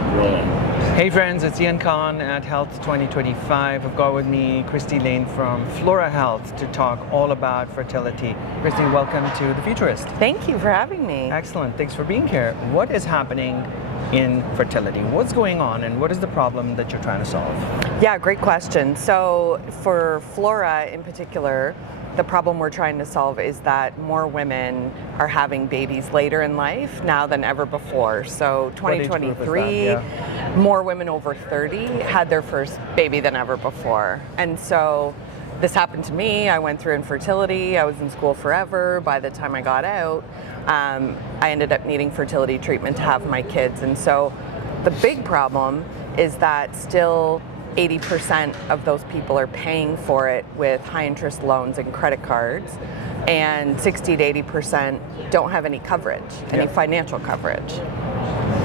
Hey friends, it's Ian Khan at HLTH2025. I've got with me Christy Lane from Flora Health to talk all about fertility. Christy, welcome to the Futurist. Thank you for having me. Excellent, thanks for being here. What is happening in fertility? What's going on and what is the problem that you're trying to solve? Yeah, great question. So for Flora in particular, the problem we're trying to solve is that more women are having babies later in life now than ever before. So 2023, more women over 30 had their first baby than ever before. And so this happened to me. I went through infertility. I was in school forever. By the time I got out, I ended up needing fertility treatment to have my kids. And so the big problem is that still 80% of those people are paying for it with high interest loans and credit cards, and 60 to 80% don't have any coverage, any financial coverage.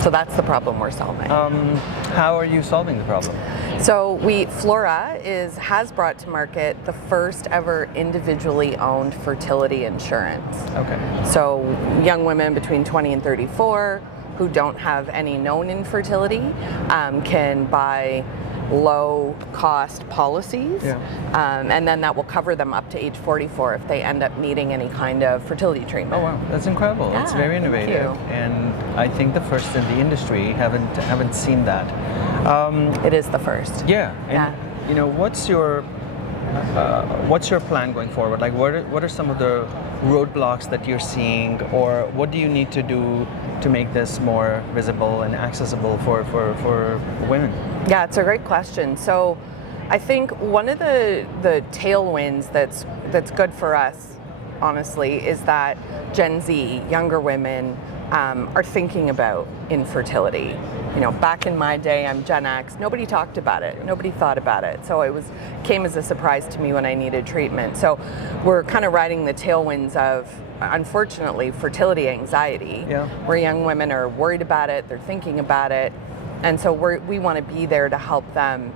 So that's the problem we're solving. How are you solving the problem? So Flora has brought to market the first ever individually owned fertility insurance. Okay. So young women between 20 and 34 who don't have any known infertility can buy low-cost policies, and then that will cover them up to age 44 if they end up needing any kind of fertility treatment. Oh wow, that's incredible! That's very innovative, and I think the first in the industry. Haven't seen that. It is the first. Yeah, and you know, what's your plan going forward? Like, what are some of the roadblocks that you're seeing, or what do you need to do to make this more visible and accessible for women? Yeah, it's a great question. So I think one of the tailwinds that's good for us, honestly, is that Gen Z, younger women, are thinking about infertility. You know, back in my day, I'm Gen X, nobody talked about it, nobody thought about it. So it came as a surprise to me when I needed treatment. So we're kind of riding the tailwinds of, unfortunately, fertility anxiety, where young women are worried about it, they're thinking about it. And so we want to be there to help them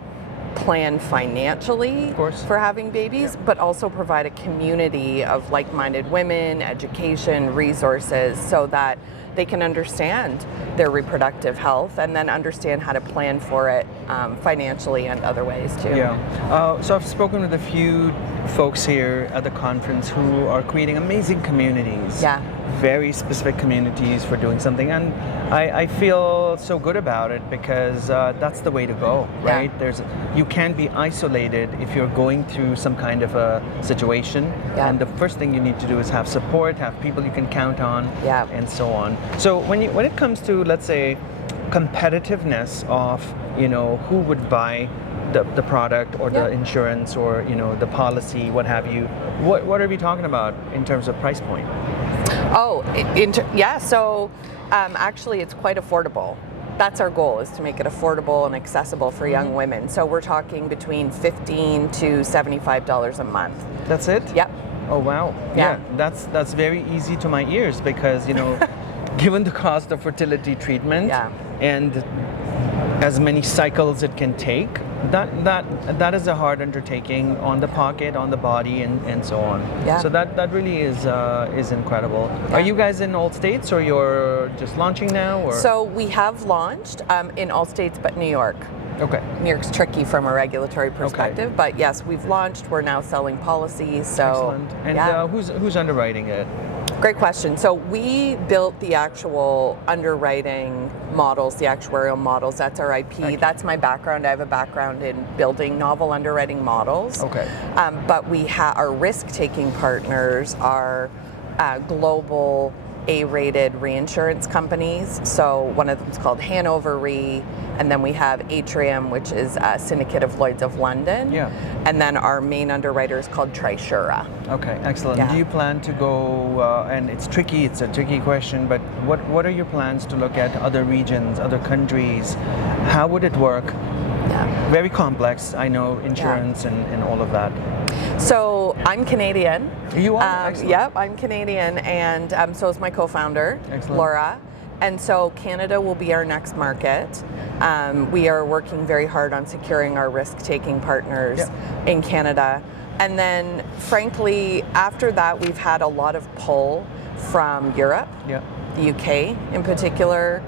plan financially for having babies, but also provide a community of like-minded women, education, resources, so that they can understand their reproductive health and then understand how to plan for it financially and other ways too. So I've spoken with a few folks here at the conference who are creating amazing communities. Very specific communities for doing something, and I feel so good about it because that's the way to go, right? You can't be isolated if you're going through some kind of a situation, and the first thing you need to do is have support, have people you can count on, and so on. So when it comes to, let's say, competitiveness of, you know, who would buy the product or the insurance or, you know, the policy, what have you, what are we talking about in terms of price point? So actually it's quite affordable. That's our goal, is to make it affordable and accessible for young women. So we're talking between $15 to $75 a month. That's it? Yep. Oh wow. Yeah, that's very easy to my ears because, you know, given the cost of fertility treatment and as many cycles it can take, that is a hard undertaking on the pocket, on the body, and so on. So that really is incredible. Are you guys in all states, or you're just launching now? Or? So we have launched in all states but New York. Okay. New York's tricky from a regulatory perspective, but yes, we've launched. We're now selling policies. So excellent. And who's underwriting it? Great question. So we built the actual underwriting models, the actuarial models. That's our IP. That's my background. I have a background in building novel underwriting models. But our risk-taking partners are global A-rated reinsurance companies. So one of them is called Hanover Re, and then we have Atrium, which is a syndicate of Lloyd's of London. And then our main underwriter is called Trisura. Okay, excellent. Do you plan to go, and it's a tricky question, but what are your plans to look at other regions, other countries? How would it work? Very complex, I know, insurance and all of that. So I'm Canadian. You are? Yep, I'm Canadian, and so is my co-founder, Laura. And so Canada will be our next market. We are working very hard on securing our risk-taking partners in Canada. And then, frankly, after that, we've had a lot of pull from Europe, the UK in particular,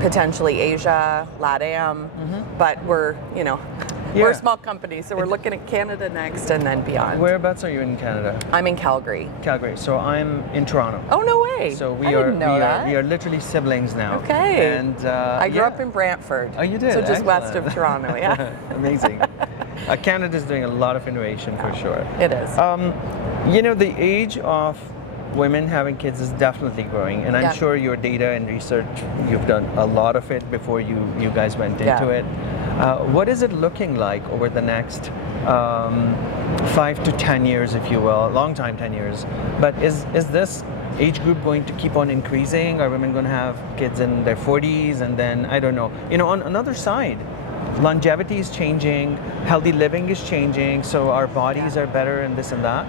potentially Asia, LATAM, but we're, we're a small company, so we're looking at Canada next and then beyond. Whereabouts are you in Canada? I'm in Calgary. Calgary. So I'm in Toronto. Oh, no way. So we didn't know that. We are literally siblings now. Okay. And I grew up in Brantford. Oh, you did? So just west of Toronto, yeah. Amazing. Canada's doing a lot of innovation for sure. It is. The age of women having kids is definitely growing, and I'm sure your data and research, you've done a lot of it before you guys went into it. What is it looking like over the next 5 to 10 years, if you will? A long time, 10 years. But is this age group going to keep on increasing? Are women going to have kids in their 40s? And then, I don't know. On another side, longevity is changing, healthy living is changing, so our bodies are better and this and that.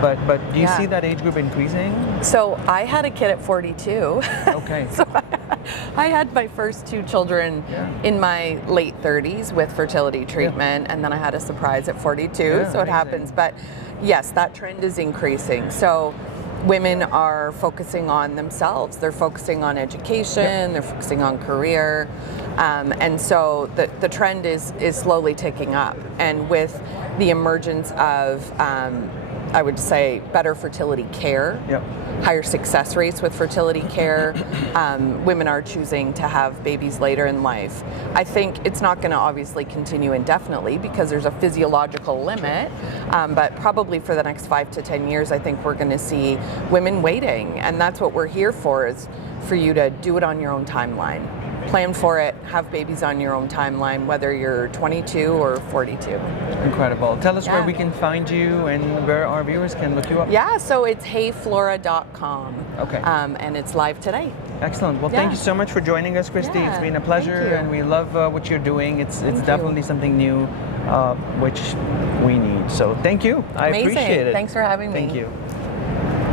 But do you see that age group increasing? So I had a kid at 42. Okay. So I had my first 2 children in my late 30s with fertility treatment, and then I had a surprise at 42, so it happens. But yes, that trend is increasing. So women are focusing on themselves. They're focusing on education, they're focusing on career. And so the trend is slowly ticking up. And with the emergence of I would say better fertility care, higher success rates with fertility care. Women are choosing to have babies later in life. I think it's not going to obviously continue indefinitely because there's a physiological limit, but probably for the next 5 to 10 years, I think we're going to see women waiting, and that's what we're here for, is for you to do it on your own timeline. Plan for it, have babies on your own timeline, whether you're 22 or 42. Incredible. Tell us where we can find you and where our viewers can look you up. Yeah, so it's heyflora.com. Okay. And it's live today. Excellent. Well, thank you so much for joining us, Christy. It's been a pleasure, and we love what you're doing. It's definitely something new, which we need. So thank you. I appreciate it. Thanks for having me. Thank you.